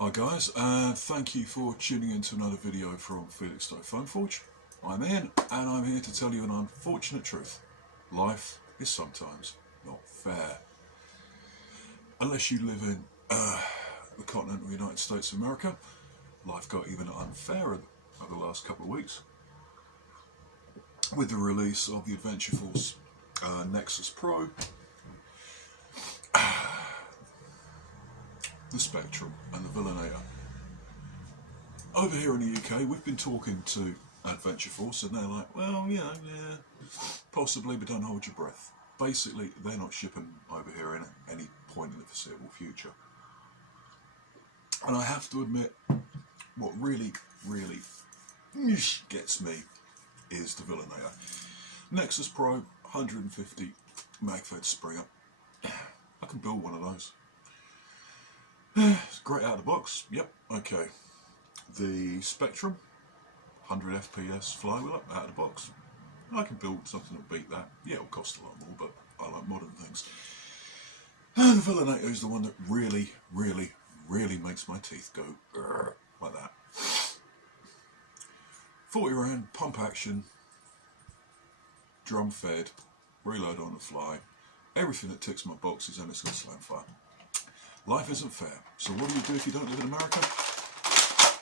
Hi guys, thank you for tuning in to another video from Felix Phone Forge. I'm Ian and I'm here to tell you an unfortunate truth. Life is sometimes not fair. Unless you live in the continental United States of America, life got even unfairer over the last couple of weeks with the release of the Adventure Force Nexus Pro, the Spectrum and the Villanator. Over here in the UK, we've been talking to Adventure Force and they're like, well, yeah, possibly, but don't hold your breath. Basically, they're not shipping over here in any point in the foreseeable future. And I have to admit, what really gets me is the Villanator. Nexus Pro, 150 MagFed Springer. I can build one of those. It's great out of the box, yep, okay. The Spectrum, 100 FPS flywheel out of the box. I can build something that'll beat that. Yeah, it'll cost a lot more, but I like modern things. And the Villanator is the one that really makes my teeth go like that. 40 round, pump action, drum fed, reload on the fly, everything that ticks my boxes, and it's got slam fire. Life isn't fair, so what do you do if you don't live in America?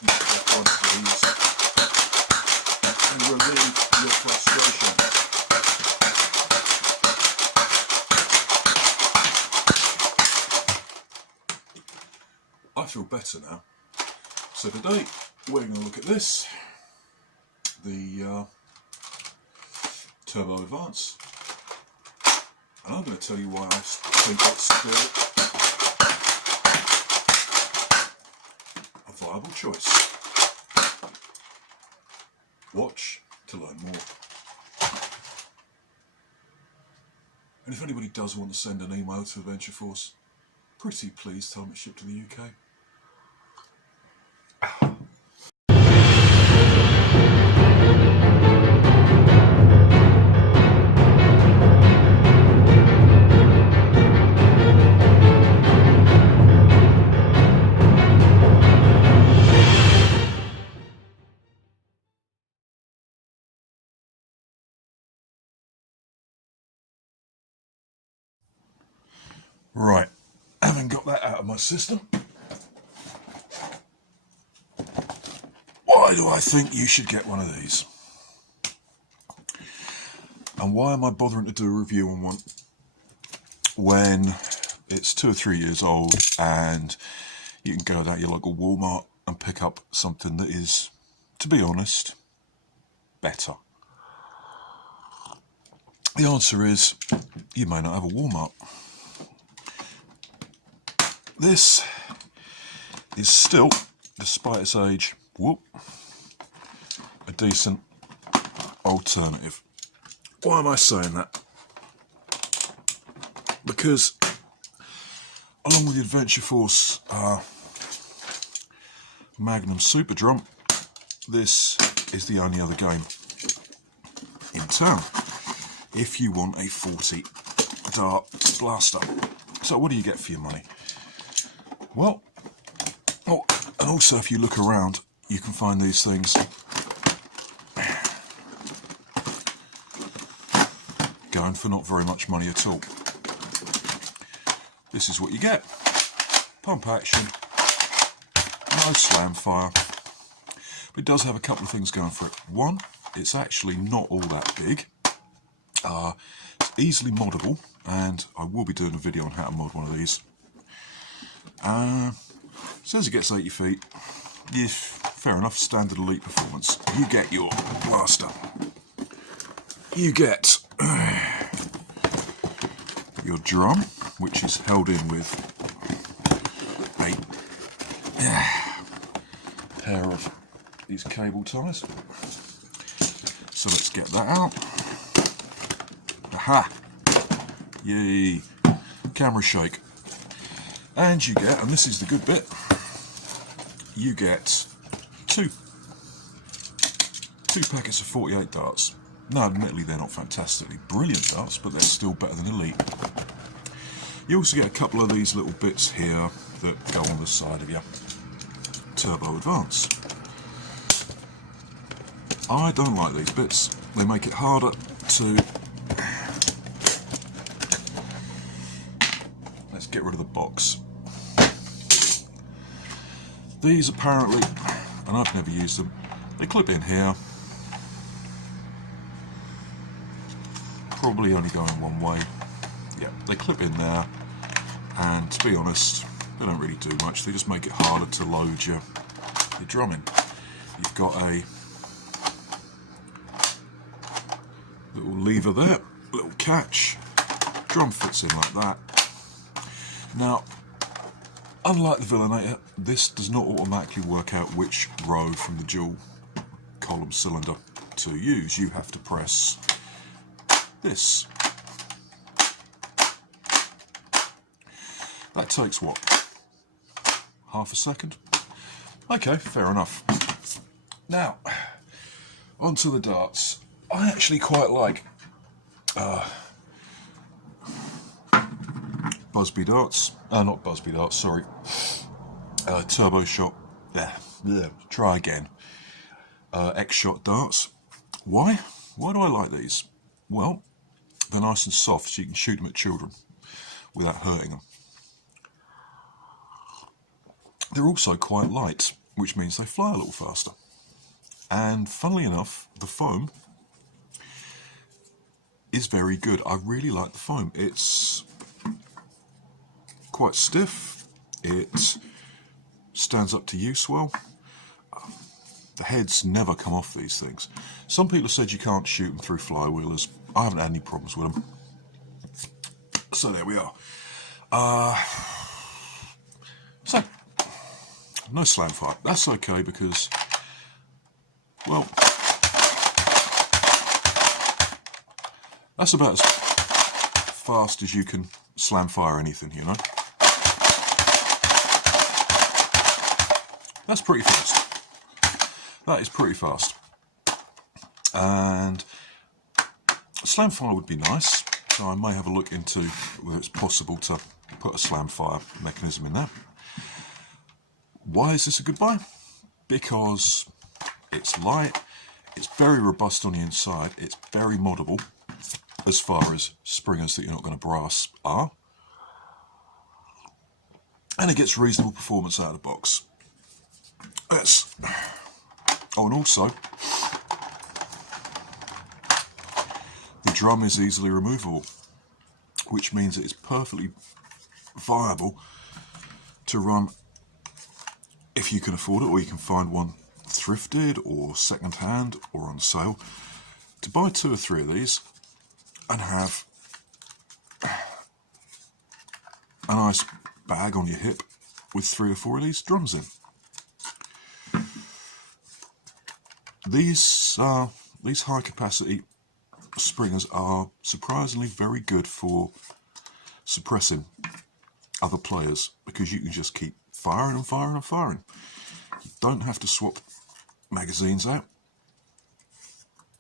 You get one of these and relieve your frustration. I feel better now. So today we're going to look at this, the TurboAdvance, and I'm going to tell you why I think it's still a viable choice. Watch to learn more. And if anybody does want to send an email to Adventure Force, pretty please tell them it's shipped to the UK. Right, having got that out of my system, why do I think you should get one of these? And why am I bothering to do a review on one when it's 2 or 3 years old and you can go down to your local Walmart and pick up something that is, to be honest, better? The answer is, you may not have a Walmart. This is still, despite its age, a decent alternative. Why am I saying that? Because along with the Adventure Force Magnum Super Drum, this is the only other game in town if you want a 40 dart blaster. So what do you get for your money? Well, and also if you look around, you can find these things going for not very much money at all. This is what you get. Pump action, no slam fire. But it does have a couple of things going for it. One, it's actually not all that big. It's easily moddable, and I will be doing a video on how to mod one of these. Says it gets 80 feet. Yes, fair enough, standard elite performance. You get your blaster. You get your drum, which is held in with a pair of these cable ties. So let's get that out. Aha! Yay! Camera shake. And you get, and this is the good bit, you get two packets of 48 darts. Now, admittedly, they're not fantastically brilliant darts, but they're still better than elite. You also get a couple of these little bits here that go on the side of you. TurboAdvance. I don't like these bits. They make it harder to... Let's get rid of the box. These apparently, and I've never used them, they clip in here. Probably only going one way. Yeah, they clip in there, and to be honest, they don't really do much. They just make it harder to load your drum in. You've got a little lever there, little catch, drum fits in like that. Now, unlike the Villanator, this does not automatically work out which row from the dual column cylinder to use. You have to press this. That takes what? Half a second? Okay, fair enough. Now, onto the darts. I actually quite like Busby darts. Not Busby darts, sorry. Shot. Yeah, try again. Shot darts. Why? Why do I like these? Well, they're nice and soft, so you can shoot them at children without hurting them. They're also quite light, which means they fly a little faster. And funnily enough, the foam is very good. I really like the foam. It's quite stiff. It stands up to use well. The heads never come off these things. Some people have said you can't shoot them through flywheelers. I haven't had any problems with them. So there we are. So, no slam fire. That's okay because, well, that's about as fast as you can slam fire anything, you know. That's pretty fast. That is pretty fast. And slam fire would be nice, so I may have a look into whether it's possible to put a slam fire mechanism in there. Why is this a good buy? Because it's light, it's very robust on the inside, it's very moddable as far as springers that you're not going to brass are, and it gets reasonable performance out of the box. Oh, and also, the drum is easily removable, which means it is perfectly viable to run if you can afford it, or you can find one thrifted or second hand or on sale. To buy 2 or 3 of these and have a nice bag on your hip with 3 or 4 of these drums in. These high capacity springers are surprisingly very good for suppressing other players, because you can just keep firing and firing and firing. You don't have to swap magazines out.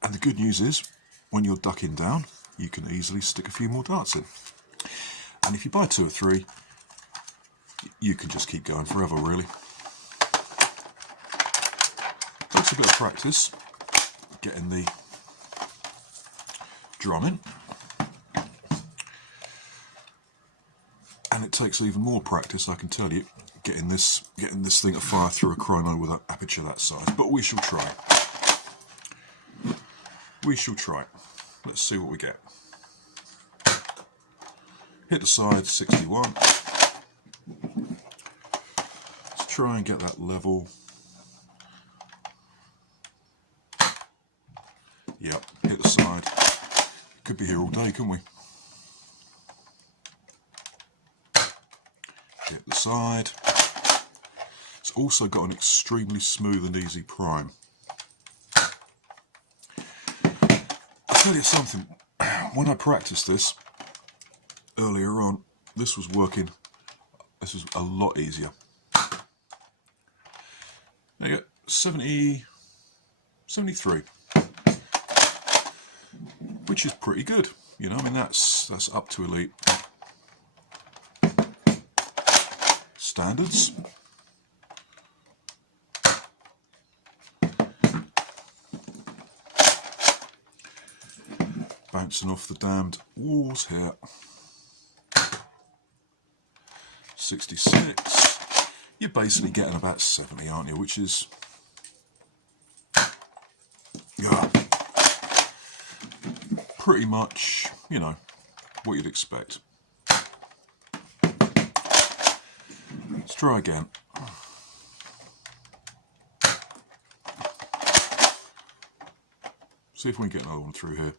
And the good news is, when you're ducking down, you can easily stick a few more darts in. And if you buy 2 or 3, you can just keep going forever, really. Takes a bit of practice getting the drum in, and it takes even more practice, I can tell you, getting this thing to fire through a chrono with an aperture that size. But we shall try. We shall try. Let's see what we get. Hit the side, 61. Let's try and get that level. Yep, hit the side. Could be here all day, couldn't we? Hit the side. It's also got an extremely smooth and easy prime. I'll tell you something, when I practiced this earlier on, this was working, this was a lot easier. There you go, 73. Which is pretty good, you know. I mean, that's up to elite standards. bouncing off the damned walls here. 66. You're basically getting about 70, aren't you? Which is, yeah, pretty much, you know, what you'd expect. Let's try again. See if we can get another one through here.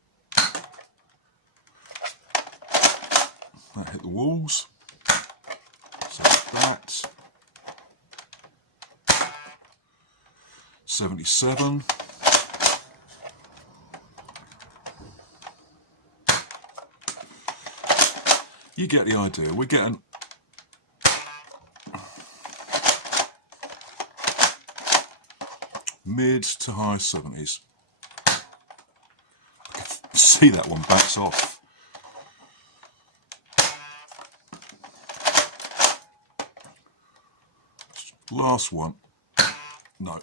That hit the walls. So that. 77. You get the idea. We're getting mid to high 70s. I can see that one backs off. Last one. No.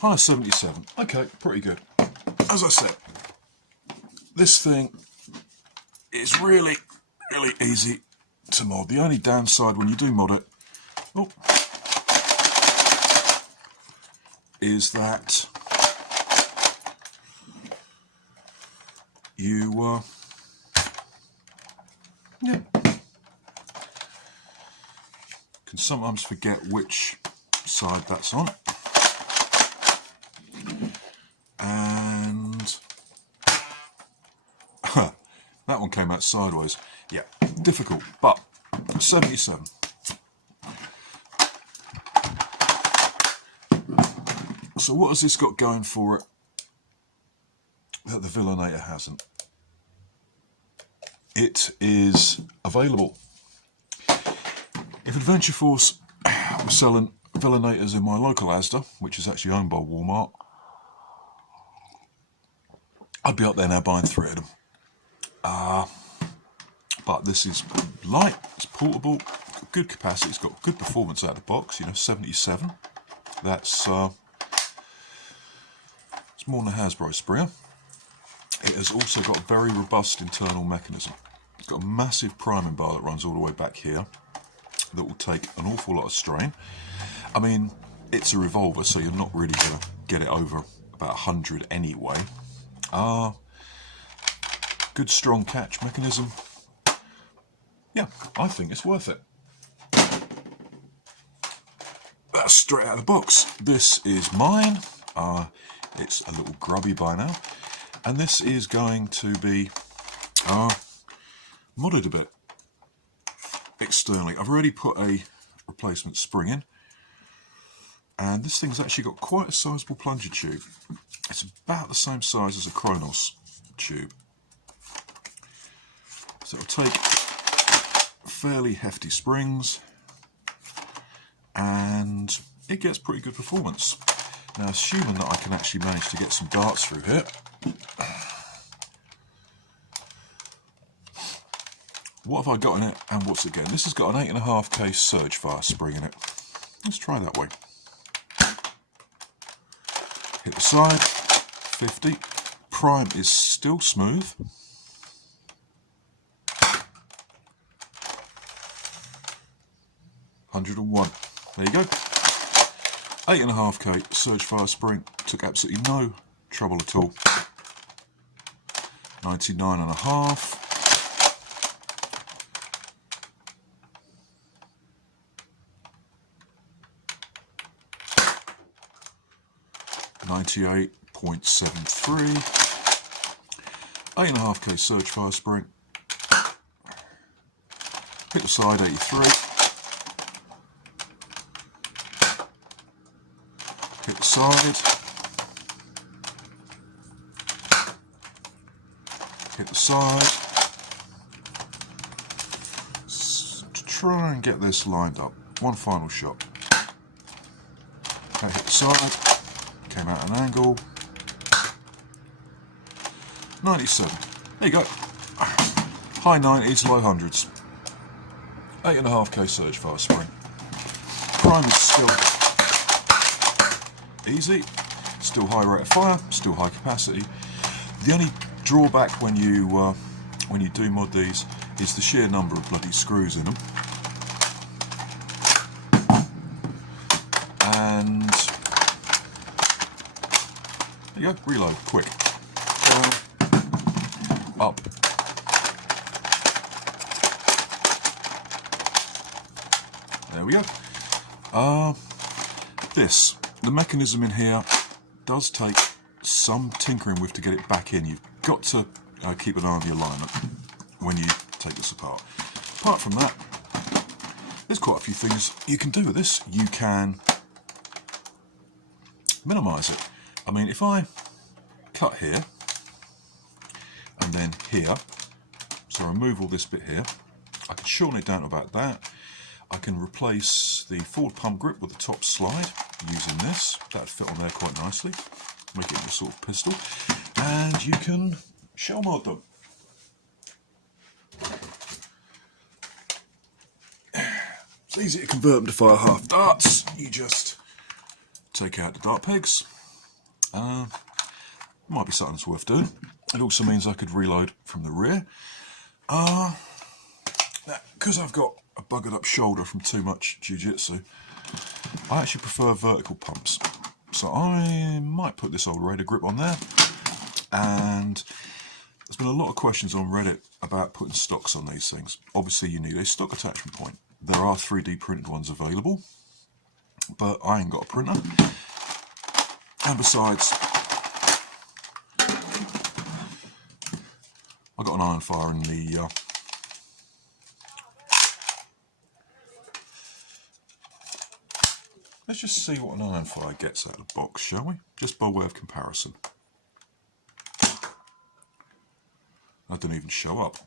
High 77. Okay, pretty good. As I said, this thing is really easy to mod. The only downside when you do mod it, is that you can sometimes forget which side that's on, and that one came out sideways. Yeah, difficult, but 77. So what has this got going for it that the Villanator hasn't? It is available. If Adventure Force was selling Villanators in my local Asda, which is actually owned by Walmart, I'd be up there now buying 3 of them. But this is light, it's portable, got good capacity, it's got good performance out of the box, you know, 77. That's it's more than a Hasbro Springer. It has also got a very robust internal mechanism. It's got a massive priming bar that runs all the way back here that will take an awful lot of strain. I mean, it's a revolver, so you're not really going to get it over about 100 anyway. Good strong catch mechanism. Yeah, I think it's worth it. That's straight out of the box. This is mine. It's a little grubby by now. And this is going to be modded a bit externally. I've already put a replacement spring in. And this thing's actually got quite a sizable plunger tube. It's about the same size as a Kronos tube. So it'll take fairly hefty springs and it gets pretty good performance. Now, assuming that I can actually manage to get some darts through here, what have I got in it and what's it getting? This has got an 8.5K surge fire spring in it. Let's try that way. Hit the side, 50. Prime is still smooth. 101. There you go. 8.5K surge fire spring. Took absolutely no trouble at all. 99.5. .73. 8.5K surge fire spring. Hit the side, 83. Hit the side. Hit the side. To try and get this lined up. One final shot. Okay, hit the side. Came out at an angle. 97. There you go. High 90s, low 100s. 8.5K surge fire spring. Prime is still easy. Still high rate of fire. Still high capacity. The only drawback when you do mod these is the sheer number of bloody screws in them. And there you go, reload, quick. Up. There we go. The mechanism in here does take some tinkering with to get it back in. You've got to keep an eye on the alignment when you take this apart. Apart from that, there's quite a few things you can do with this. You can minimise it. I mean, if I cut here and then here, so remove all this bit here, I can shorten it down to about that. I can replace the forward pump grip with the top slide using this. That'd fit on there quite nicely. Make it into a sort of pistol. And you can shell mod them. It's easy to convert them to fire half darts. You just take out the dart pegs. Might be something that's worth doing. It also means I could reload from the rear. Because I've got a buggered up shoulder from too much jiu-jitsu, I actually prefer vertical pumps. So I might put this old Raider grip on there. And there's been a lot of questions on Reddit about putting stocks on these things. Obviously you need a stock attachment point. There are 3D printed ones available, but I ain't got a printer. And besides, I got an iron fire in the let's just see what an iron fire gets out of the box, shall we? Just by way of comparison. That didn't even show up.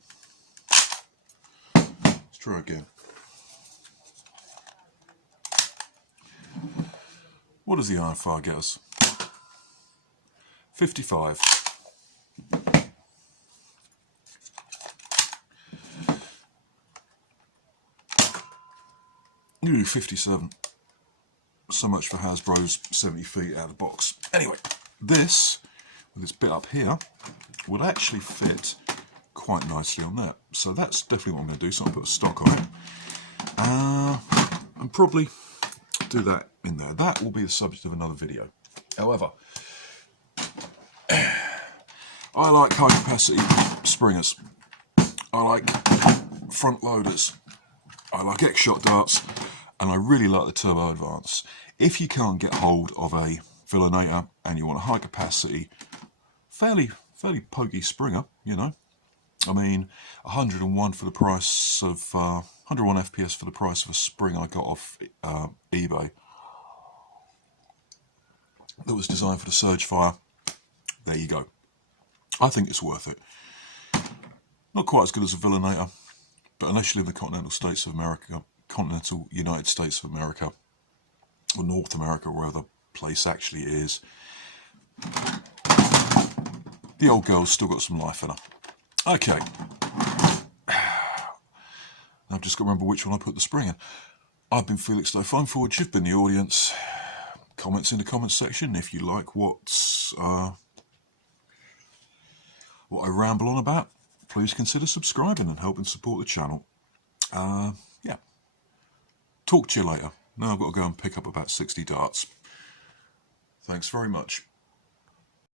Let's try again. What does the iron fire get us? 55. Ooh, 57. So much for Hasbro's 70 feet out of the box. Anyway, this, with this bit up here, would actually fit quite nicely on that. So that's definitely what I'm going to do. So I'll put a stock on it. And probably do that in there. That will be the subject of another video. However, I like high capacity springers. I like front loaders. I like X-Shot darts. And I really like the TurboAdvance. If you can't get hold of a Villanator and you want a high capacity, fairly pokey springer, you know. I mean, 101 for the price of 101 FPS for the price of a spring I got off eBay that was designed for the surge fire. There you go. I think it's worth it. Not quite as good as a Villanator, but unless you live in the continental United States of America, or North America, wherever the place actually is, the old girl's still got some life in her. Okay. I've just got to remember which one I put the spring in. I've been Felix Phone Forge. You've been the audience. Comments in the comments section if you like what I ramble on about. Please consider subscribing and helping support the channel. Yeah. Talk to you later. Now I've got to go and pick up about 60 darts. Thanks very much.